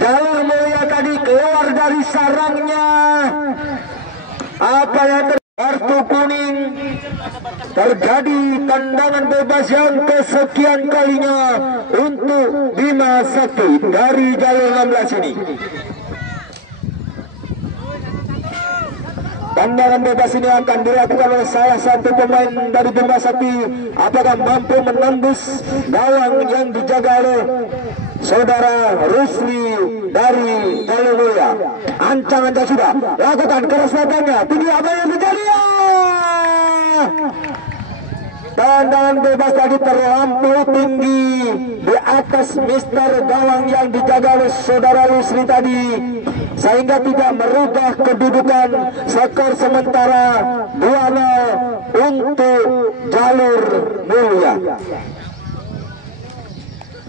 Jalur Mulia tadi keluar dari sarangnya. Apa yang terjadi? Kartu kuning. Terjadi tendangan bebas yang kesekian kalinya untuk Bima Sakti dari Jalur 16 ini. Tendangan bebas ini akan dilakukan oleh salah satu pemain dari Bima Sakti. Apakah mampu menembus gawang yang dijaga oleh saudara Rusli dari Kalungulya? Ancang-ancang sudah lakukan keras lapangnya. Tinggi apa yang terjadi? Tendangan bebas tadi terlampau tinggi di atas mister gawang yang dijaga oleh saudara Rusli tadi, sehingga tidak merubah kedudukan skor sementara 2-0 untuk Jalur Mulia.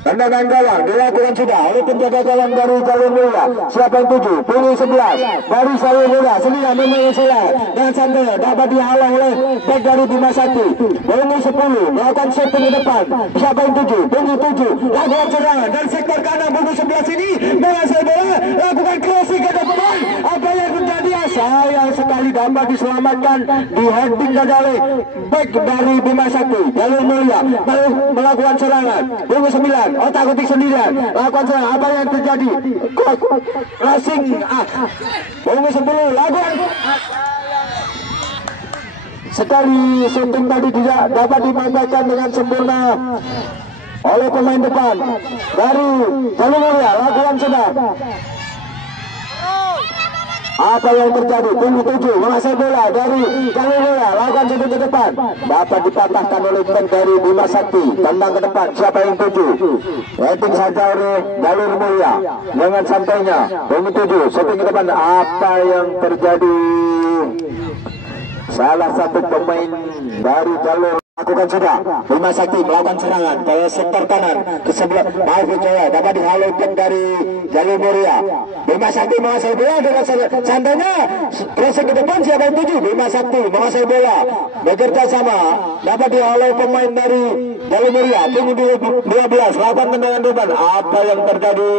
Tendangan gawang dilakukan sudah oleh penjaga gawang dari Jalur Mulia. Siapa yang tuju? Punggung 11 dari Jalur Mulia. 9 memang salah dan sampai dapat dihalang oleh back dari Bima Sakti. Punggung 10 melakukan shooting ke depan. Siapa yang tuju? Punggung 7 lakukan serangan dari sektor kanan. Punggung 11 ini mengasai bola, lakukan crossing ke depan. Apa yang terjadi? Sayang sekali dapat diselamatkan di heading oleh back dari Bima Sakti. Jalur Mulia melakukan serangan. Punggung 9 otak-atik sendirian lakukan serangan. Apa yang terjadi? Crossing Punggung 10 lakukan sekali shooting tadi tidak dapat dimanfaatkan dengan sempurna oleh pemain depan dari Jalur Mulia. Lakukan sudah. Apa yang terjadi? Punggung 7 mengasai bola dari Jalur Mulia. Lakukan shooting ke depan, dapat dipatahkan oleh back dari Bima Sakti. Tendang ke depan. Siapa yang tuju? Rating saja oleh Jalur Mulia dengan santainya. Punggung 7 shooting ke depan. Apa yang terjadi? Salah satu pemain dari Jalur lakukan sudah. Bima Sakti melakukan serangan ke sektor kanan ke sebelah Maaf Jaya, dapat dihalukan dari Jalur Mulia. Bima Sakti menguasai bola dengan santainya. Crossing ke depan. Siapa yang tuju? Bima Sakti menguasai bola, bekerja sama, dapat dihalau pemain dari Jalur Mulia. Punggung 12 lakukan tendangan depan. Apa yang terjadi?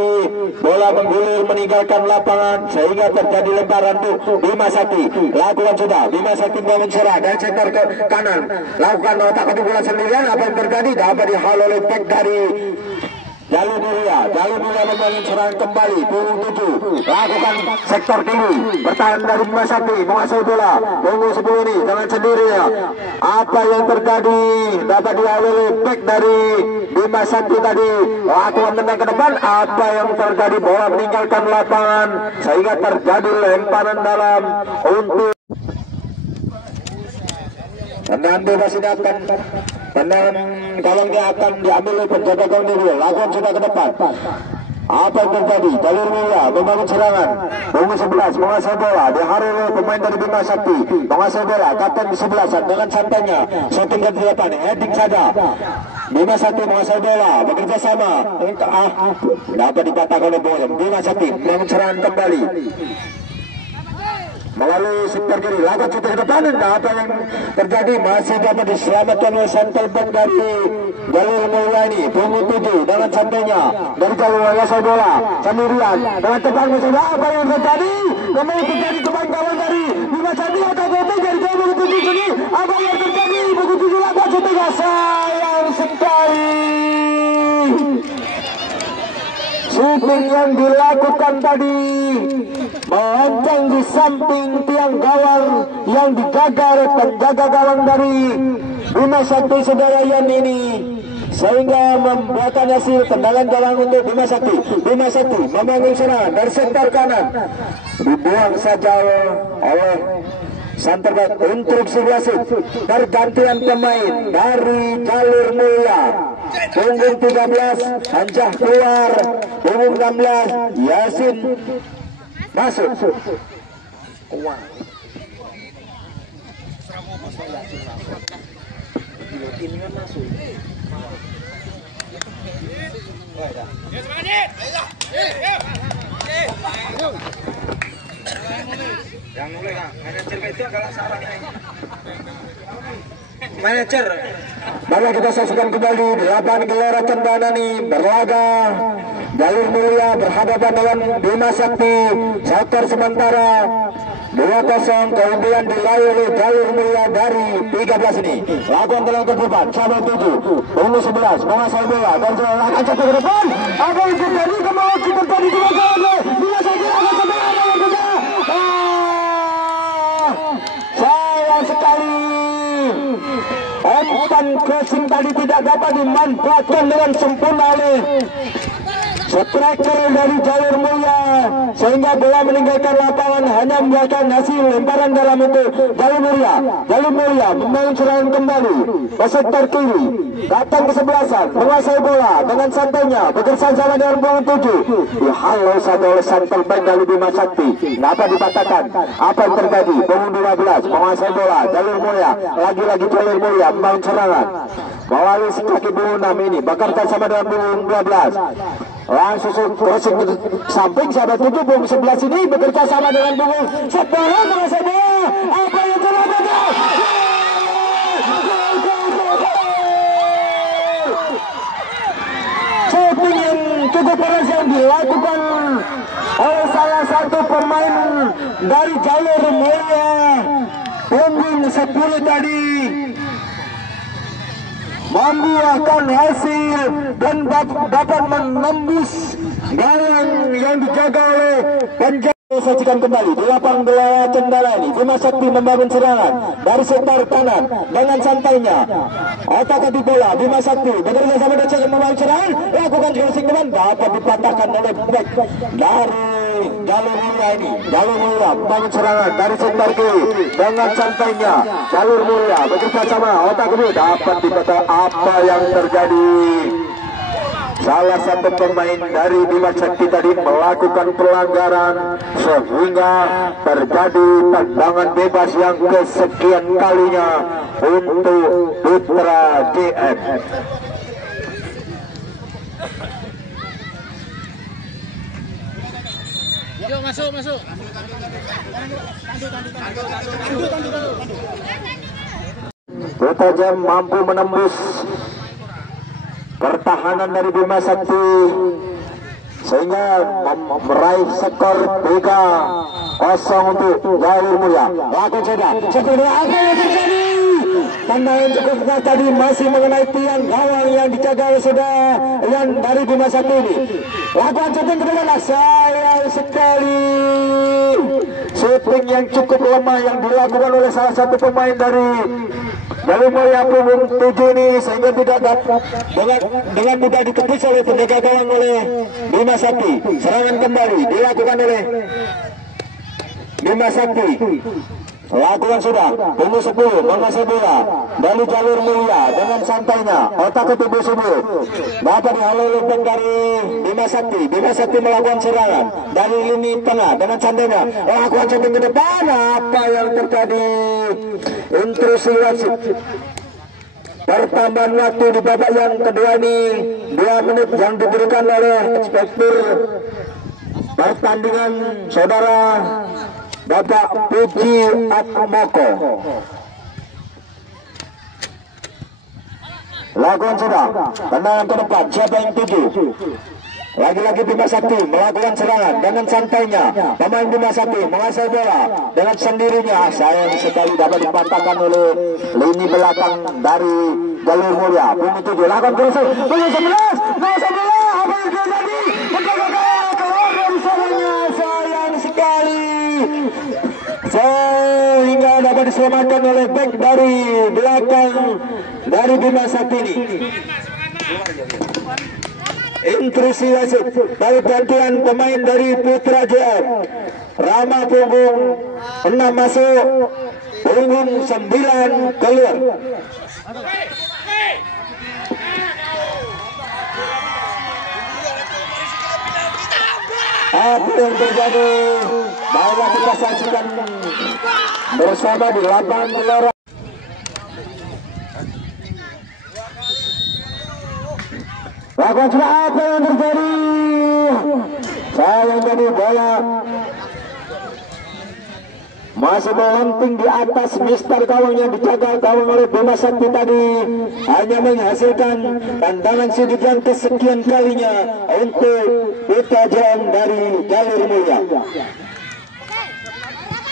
Bola menggulir meninggalkan lapangan sehingga terjadi lemparan untuk Bima Sakti. Lakukan sudah. Bima Sakti membangun serang dari sektor ke kanan, lakukan otak-atik bola sendirian. Apa yang terjadi? Dapat dihalau oleh back dari Jalur Mulia. Jalur Mulia membangun serangan kembali. Punggung 7 lakukan sektor kiri, bertahan dari Bima Sakti menguasai bola. Punggung 10 ini jangan sendiri ya. Apa yang terjadi? Dapat dihalau oleh back dari Bima Sakti tadi. Lakukan tendang ke depan. Apa yang terjadi? Bola meninggalkan lapangan sehingga terjadi lemparan dalam untuk tendangan bebas. Ini akan tendangan gawangnya akan diambil oleh penjaga gawang dulu. Lakukan sudah ke depan. Apa yang terjadi? Jalur Mulia membangun serangan. Punggung 11 menguasai bola, dihalau oleh pemain dari Bima Sakti. Menguasai bola, kapten di 11 dengan santainya. Shooting ke depan, heading saja. Bima Sakti menguasai bola, bekerja sama. Dapat dipatahkan oleh Bima Sakti. Membangun serangan kembali melalui sektor kiri. Lakukan shooting ke depan. Apa yang terjadi? Masih dapat diselamatkan oleh Santel back dari Jalur Mulia ini. Punggung 7 dengan santainya dari Jalur Mulia menguasai bola sendirian dengan tepat. Apa yang terjadi? Memang terjadi teman kawan dari Bima Sakti atau gotek dari Jalur 7 sini. Apa yang terjadi? Punggung 7 lakukan shooting. Sayang sekali. Shooting yang dilakukan tadi melenceng di samping tiang gawang yang dijaga oleh penjaga gawang dari Bima Sakti saudara Yan ini, sehingga membuatkan hasil tendangan gawang untuk Bima Sakti. Bima Sakti membangun serangan dari sektor kanan, dibuang saja oleh Santerbat. Instruksi wasit pergantian pemain dari Jalur Mulia. Punggung 13 Hancah keluar, punggung 16 Yasin masuk. Yang mulai kan manajer itu kalau sarang manajer. Mari kita saksikan kembali 8 Gelora Cendana nih berlaga. Jalur Mulia berhadapan dengan Bima Sakti. Skor sementara 2-0, kemudian dilayani oleh Jalur Mulia dari 13 ini. Lakukan tendangan ke depan, sampai 7. Punggung 11 menguasai bola dan akan jatuh ke depan. Apa yang terjadi? Kembali terjadi di Bima Sakti akan sampai Umpan crossing tadi tidak dapat dimanfaatkan dengan sempurna oleh striker dari Jalur Mulia, sehingga bola meninggalkan lapangan hanya membuahkan hasil lemparan dalam itu. Jalur Mulia membangun serangan kembali ke sektor kiri, datang ke sebelasan, menguasai bola dengan santainya, bekerja sama dengan punggung 7, dihalau satu oleh Santel Baik dari Bima Sakti. Kenapa dipatahkan? Apa yang terjadi? Punggung 12 menguasai bola. Jalur Mulia, lagi-lagi Jalur Mulia membangun serangan melalui kaki punggung 6 ini, bekerja sama dengan punggung 12. Langsung crossing ke samping, sahabat 7 punggung 11 ini bekerja sama dengan punggung 10 menguasai bola. Apa yang terjadi? Shooting yang cukup keras yang dilakukan oleh salah satu pemain dari Jalur Mulia, punggung 10 tadi, membuahkan hasil dan dapat menembus gawang yang dijaga oleh penjaga. Sajikan kembali di lapang bola Cendala ini. Bima Sakti membangun serangan dari sektor kanan dengan santainya. Otak-atik bola Bima Sakti bekerja sama dengan membangun serangan, lakukan crossing depan, dapat dipatahkan oleh back dari Jalur Mulia ini. Jalur Mulia membangun serangan dari sektor kiri dengan santainya. Jalur Mulia bekerja sama, otak ini dapat dipatah. Apa yang terjadi? Salah satu pemain dari Bima Sakti tadi melakukan pelanggaran sehingga terjadi tendangan bebas yang kesekian kalinya untuk Putra JM. Yuk masuk. Putra JM mampu menembus pertahanan dari Bima Sakti sehingga meraih skor 3-0 untuk Jalur Mulia. Lakukan saja. Seperti apa yang terjadi? Tendangan cukup keras tadi masih mengenai tiang gawang yang dijaga oleh saudara yang dari Bima Sakti ini. Lakukan shooting ke depan, sayang sekali. Shooting yang cukup lemah yang dilakukan oleh salah satu pemain dari Jalur Mulia punggung 7 ini, sehingga tidak dapat dengan mudah ditepis oleh penjaga gawang oleh Bima Sakti. Serangan kembali dilakukan oleh Bima Sakti. Lakukan sudah, punggung 10 menguasai bola dari Jalur Mulia dengan santainya, otak ke tubuh subuh dapat dihalau oleh dari Bima Sakti. Bima Sakti melakukan serangan dari lini tengah dengan santainya, lakukan shooting ke depan. Apa yang terjadi? Intrusi wasit. Pertambahan waktu di babak yang kedua ini 2 menit yang diberikan oleh inspektur pertandingan saudara Bapak Puji Atmoko. Lakukan sudah, tendangan ke depan, siapa yang tuju? Lagi-lagi Bima Sakti melakukan serangan dengan santainya. Pemain Bima Sakti menguasai bola dengan sendirinya. Sayang sekali dapat dipatahkan oleh lini belakang dari Jalur Mulia. Punggung 7 lakukan crossing. Punggung 11 menguasai bola. Apa yang terjadi? Penjaga gawang keluar dari sarangnya. Sayang sekali. Sehingga dapat diselamatkan oleh back dari belakang dari Bima Sakti ini. Intrusi wasit dari bantuan pemain dari Putra JM. Rama punggung 6 masuk, punggung 9 keluar. Apa yang terjadi? Baiklah kita saksikan bersama di lapangan gelora. Lakukan sudah, apa yang terjadi? Sayang jadi bola masih melenting di atas mister gawang yang dijaga gawang oleh Bima Sakti tadi, hanya menghasilkan tendangan sudut yang kesekian kalinya untuk Putra JM dari Jalur Mulia.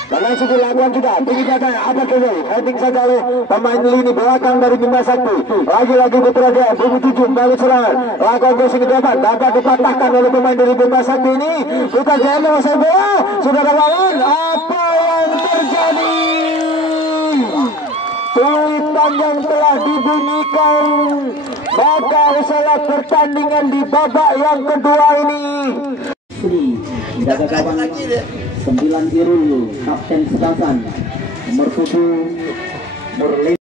Dan langsung dilakukan juga tinggi katanya, apa terjadi? Heading saja oleh pemain lini belakang dari Bima Sakti. Lagi-lagi Putra JM punggung 7 balik serangan, lakukan crossing ke depan, dapat dipatahkan oleh pemain dari Bima Sakti ini. Putra JM menguasai bola, sudah lawan. Apa yang terjadi? peluit panjang telah dibunyikan, maka usahlah pertandingan di babak yang kedua ini. Jaga gawang 9 Irul, Kapten Sebasan, nomor 7 Murli.